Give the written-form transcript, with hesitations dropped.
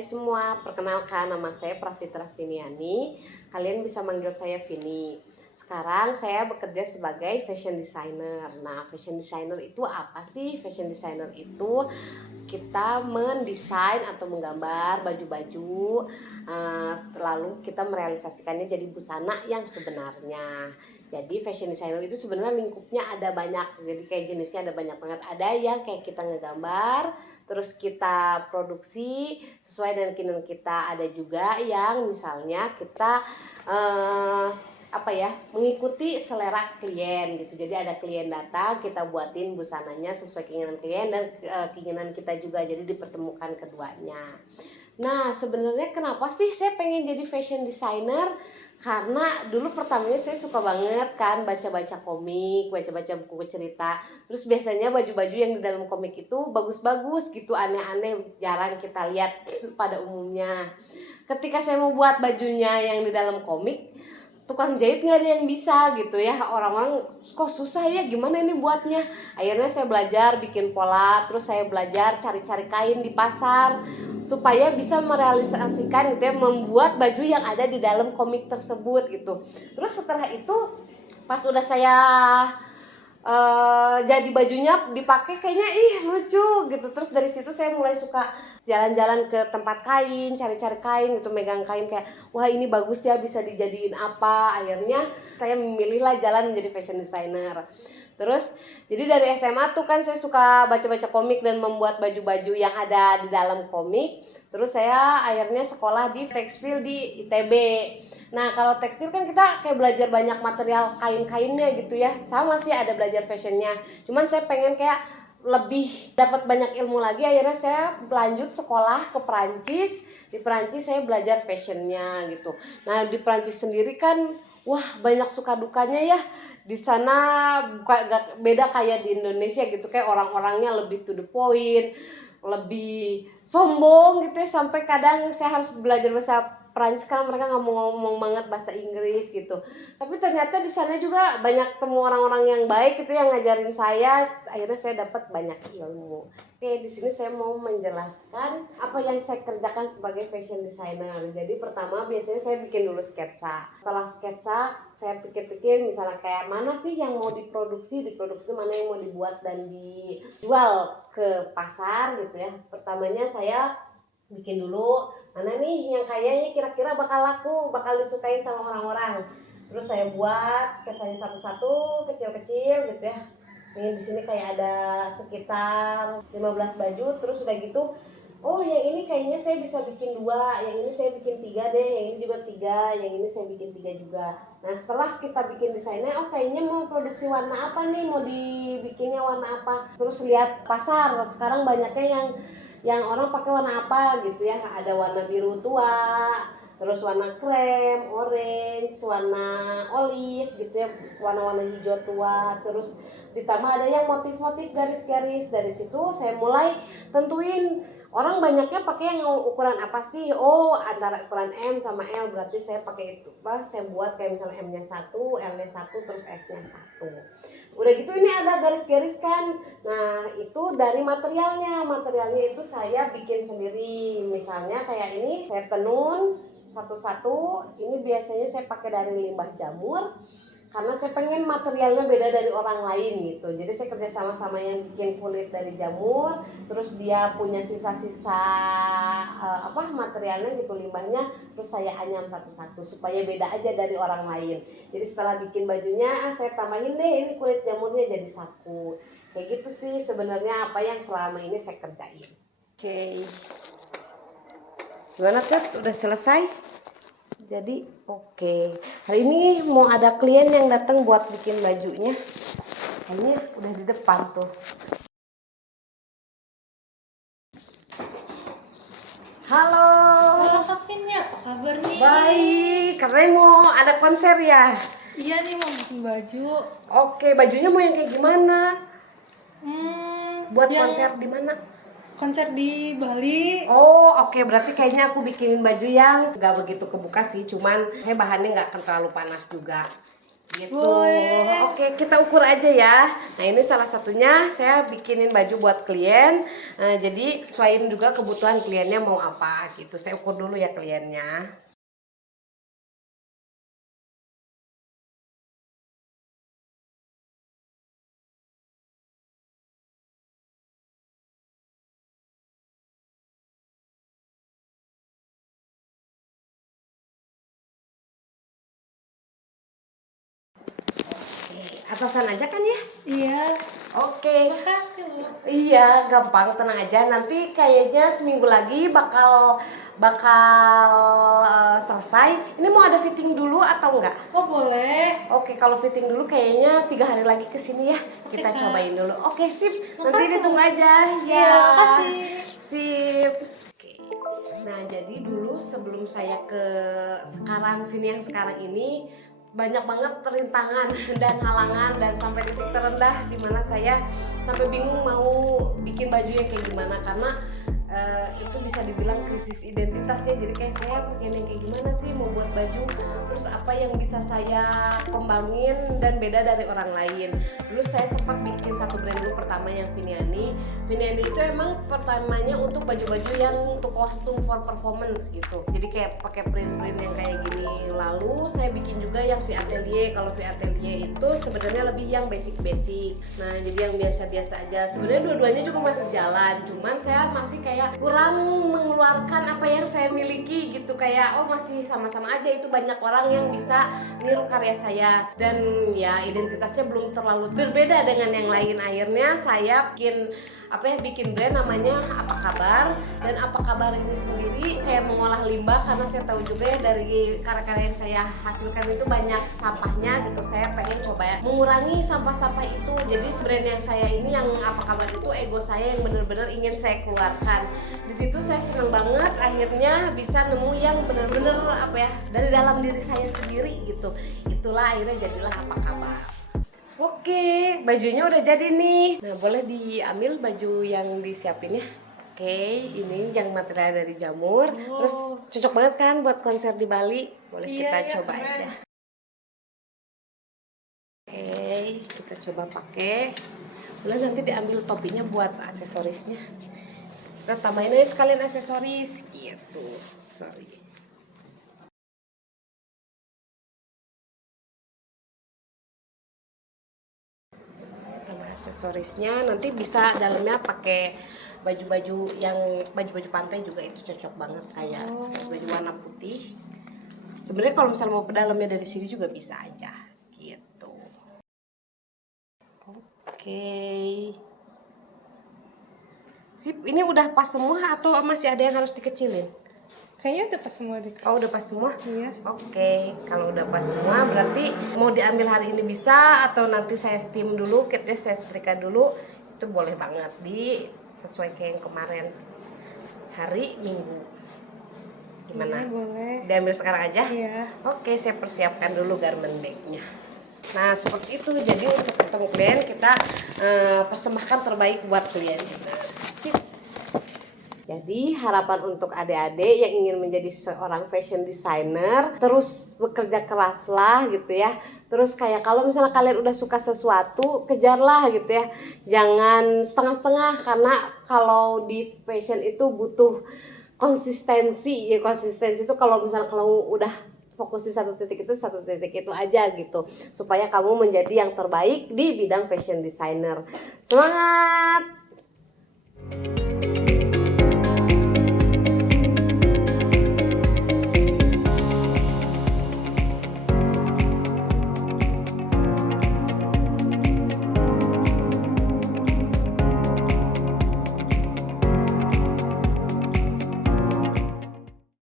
adik-adik semua, perkenalkan nama saya Pravitra Viniani. Kalian bisa manggil saya Vini. Sekarang saya bekerja sebagai fashion designer. Nah, fashion designer itu apa sih? Fashion designer itu kita mendesain atau menggambar baju-baju, lalu kita merealisasikannya jadi busana yang sebenarnya. Jadi fashion designer itu sebenarnya lingkupnya ada banyak, jadi kayak jenisnya ada banyak banget. Ada yang kayak kita ngegambar, terus kita produksi sesuai dengan keinginan kita. Ada juga yang misalnya kita mengikuti selera klien gitu. Jadi ada klien datang, kita buatin busananya sesuai keinginan klien dan keinginan kita juga. Jadi dipertemukan keduanya. Nah, sebenarnya kenapa sih saya pengen jadi fashion designer? Karena dulu pertamanya saya suka banget kan baca-baca komik, baca-baca buku cerita. Terus biasanya baju-baju yang di dalam komik itu bagus-bagus gitu, aneh-aneh, jarang kita lihat pada umumnya. Ketika saya mau buat bajunya yang di dalam komik, tukang jahit nggak ada yang bisa gitu ya. Orang-orang kok susah ya, gimana ini buatnya. Akhirnya saya belajar bikin pola, terus saya belajar cari-cari kain di pasar supaya bisa merealisasikan gitu ya, membuat baju yang ada di dalam komik tersebut gitu. Terus setelah itu pas udah saya jadi bajunya dipakai, kayaknya lucu gitu. Terus dari situ saya mulai suka jalan-jalan ke tempat kain, cari-cari kain gitu, megang kain kayak wah ini bagus ya, bisa dijadiin apa. Akhirnya saya memilihlah jalan menjadi fashion designer. Terus jadi dari SMA tuh kan saya suka baca-baca komik dan membuat baju-baju yang ada di dalam komik. Terus saya akhirnya sekolah di tekstil di ITB. Nah, kalau tekstil kan kita kayak belajar banyak material kain-kainnya gitu ya. Sama sih ada belajar fashionnya. Cuman saya pengen kayak lebih dapat banyak ilmu lagi. Akhirnya saya lanjut sekolah ke Perancis. Di Perancis saya belajar fashionnya gitu. Nah, di Perancis sendiri kan wah banyak suka dukanya ya. Di sana beda kayak di Indonesia gitu, kayak orang-orangnya lebih to the point, lebih sombong gitu ya, sampai kadang saya harus belajar bahasa Prancis kan mereka nggak mau ngomong banget bahasa Inggris gitu. Tapi ternyata di sana juga banyak temu orang-orang yang baik gitu yang ngajarin saya. Akhirnya saya dapat banyak ilmu. Oke, di sini saya mau menjelaskan apa yang saya kerjakan sebagai fashion designer. Jadi pertama biasanya saya bikin dulu sketsa. Setelah sketsa saya pikir-pikir misalnya kayak mana sih yang mau diproduksi mana yang mau dibuat dan dijual ke pasar gitu ya. Pertamanya saya bikin dulu mana nih yang kayaknya kira-kira bakal laku, bakal disukain sama orang-orang. Terus saya buat sketsanya satu-satu, kecil-kecil gitu ya. Nih di sini kayak ada sekitar 15 baju. Terus udah gitu, oh yang ini kayaknya saya bisa bikin 2, yang ini saya bikin 3 deh, yang ini juga 3, yang ini saya bikin 3 juga. Nah setelah kita bikin desainnya, oh kayaknya mau produksi warna apa nih, mau dibikinnya warna apa. Terus lihat pasar, sekarang banyaknya yang orang pakai warna apa gitu ya. Ada warna biru tua, terus warna krem, orange, warna olive gitu ya, warna-warna hijau tua. Terus ditambah ada yang motif-motif garis-garis. Dari situ saya mulai tentuin orang banyaknya pakai yang ukuran apa sih. Oh antara ukuran M sama L, berarti saya pakai itu. Saya buat kayak misalnya M-nya 1, L-nya 1, terus S-nya 1. Udah gitu ini ada garis-garis kan. Nah itu dari materialnya itu saya bikin sendiri. Misalnya kayak ini saya tenun satu-satu. Ini biasanya saya pakai dari limbah jamur karena saya pengen materialnya beda dari orang lain gitu. Jadi saya kerja sama yang bikin kulit dari jamur, terus dia punya sisa-sisa materialnya gitu, limbahnya, terus saya anyam satu-satu supaya beda aja dari orang lain. Jadi setelah bikin bajunya saya tambahin deh ini kulit jamurnya jadi satu. Kayak gitu sih sebenarnya apa yang selama ini saya kerjain. Oke. Gimana Kat? Udah selesai? Jadi oke. Hari ini mau ada klien yang datang buat bikin bajunya. Kayaknya udah di depan tuh. Halo. Halo Kak Vin, ya, apa kabar nih? Baik, katanya mau ada konser ya? Iya nih, mau bikin baju. Oke, bajunya mau yang kayak gimana? Buat yang konser di mana? konser di Bali. Oh oke, berarti kayaknya aku bikinin baju yang gak begitu kebuka sih, cuman saya bahannya gak akan terlalu panas juga. Gitu. Boleh. Oke, kita ukur aja ya. Nah, ini salah satunya saya bikinin baju buat klien. Jadi sesuaiin juga kebutuhan kliennya mau apa gitu. Saya ukur dulu ya kliennya. Oke, atasan aja kan ya? Iya. Oke. Makasih Bu. Iya, gampang, tenang aja. Nanti kayaknya seminggu lagi bakal selesai. Ini mau ada fitting dulu atau enggak? Oh boleh. Oke, kalau fitting dulu kayaknya 3 hari lagi kesini ya. Oke, Kita Kak. cobain dulu. Oke, sip. Nanti Makasih, ditunggu Bu. aja. Iya, makasih. Sip. Oke. Nah, jadi dulu sebelum saya ke sekarang Vini yang sekarang ini banyak banget rintangan dan halangan dan sampai titik terendah di mana saya sampai bingung mau bikin bajunya kayak gimana karena itu bisa dibilang krisis identitas ya. Jadi kayak saya pengen yang kayak gimana sih mau buat baju, terus apa yang bisa saya kembangin dan beda dari orang lain. Dulu saya sempat bikin satu brand dulu pertama yang Viniani itu emang pertamanya untuk baju-baju yang untuk kostum for performance gitu, jadi kayak pakai print-print yang kayak gini. Lalu saya bikin juga yang V Atelier. Kalau V Atelier itu sebenarnya lebih yang basic-basic, nah jadi yang biasa-biasa aja. Sebenarnya dua-duanya juga masih jalan, cuman saya masih kayak kurang mengeluarkan apa yang saya miliki gitu, kayak oh masih sama-sama aja, itu banyak orang yang bisa niru karya saya dan ya identitasnya belum terlalu berbeda dengan yang lain. Akhirnya saya bikin brand namanya Apa Kabar. Dan Apa Kabar ini sendiri kayak mengolah limbah karena saya tahu juga ya dari karya-karya yang saya hasilkan itu banyak sampahnya gitu. Saya pengen coba ya mengurangi sampah-sampah itu. Jadi brand yang saya ini yang Apa Kabar itu ego saya yang bener-bener ingin saya keluarkan. Di situ saya senang banget akhirnya bisa nemu yang bener-bener dari dalam diri saya sendiri gitu. Itulah akhirnya jadilah Apa Kabar. Oke, bajunya udah jadi nih. Nah, boleh diambil baju yang disiapin ya. Oke, ini yang material dari jamur. Terus cocok banget kan buat konser di Bali. Boleh Iya, kita iya, coba keren. aja. Oke, kita coba pakai. Boleh nanti diambil topinya buat aksesorisnya. Kita tambahin aja sekalian aksesoris gitu. Sorry. Tambah aksesorisnya, nanti bisa dalamnya pakai baju-baju pantai juga, itu cocok banget kayak baju warna putih. Sebenarnya kalau misalnya mau dalamnya dari sini juga bisa aja gitu. Oke. Sip, ini udah pas semua atau masih ada yang harus dikecilin? Kayaknya udah pas semua deh. Oh, udah pas semua? Iya. Oke, kalau udah pas semua berarti mau diambil hari ini bisa atau nanti saya steam dulu, saya setrika dulu, itu boleh banget sesuai kayak yang kemarin, hari Minggu. Gimana? Iya, boleh. Diambil sekarang aja? Iya. Oke, saya persiapkan dulu garment bag-nya. Nah, seperti itu. Jadi untuk ketemu klien kita persembahkan terbaik buat klien kita. Sip. Jadi harapan untuk adik-adik yang ingin menjadi seorang fashion designer, terus bekerja keraslah gitu ya. Terus kayak kalau misalnya kalian udah suka sesuatu, kejarlah gitu ya. Jangan setengah-setengah, karena kalau di fashion itu butuh konsistensi. Ya konsistensi itu kalau misalnya kalau udah fokus di satu titik itu aja gitu, supaya kamu menjadi yang terbaik di bidang fashion designer. Semangat!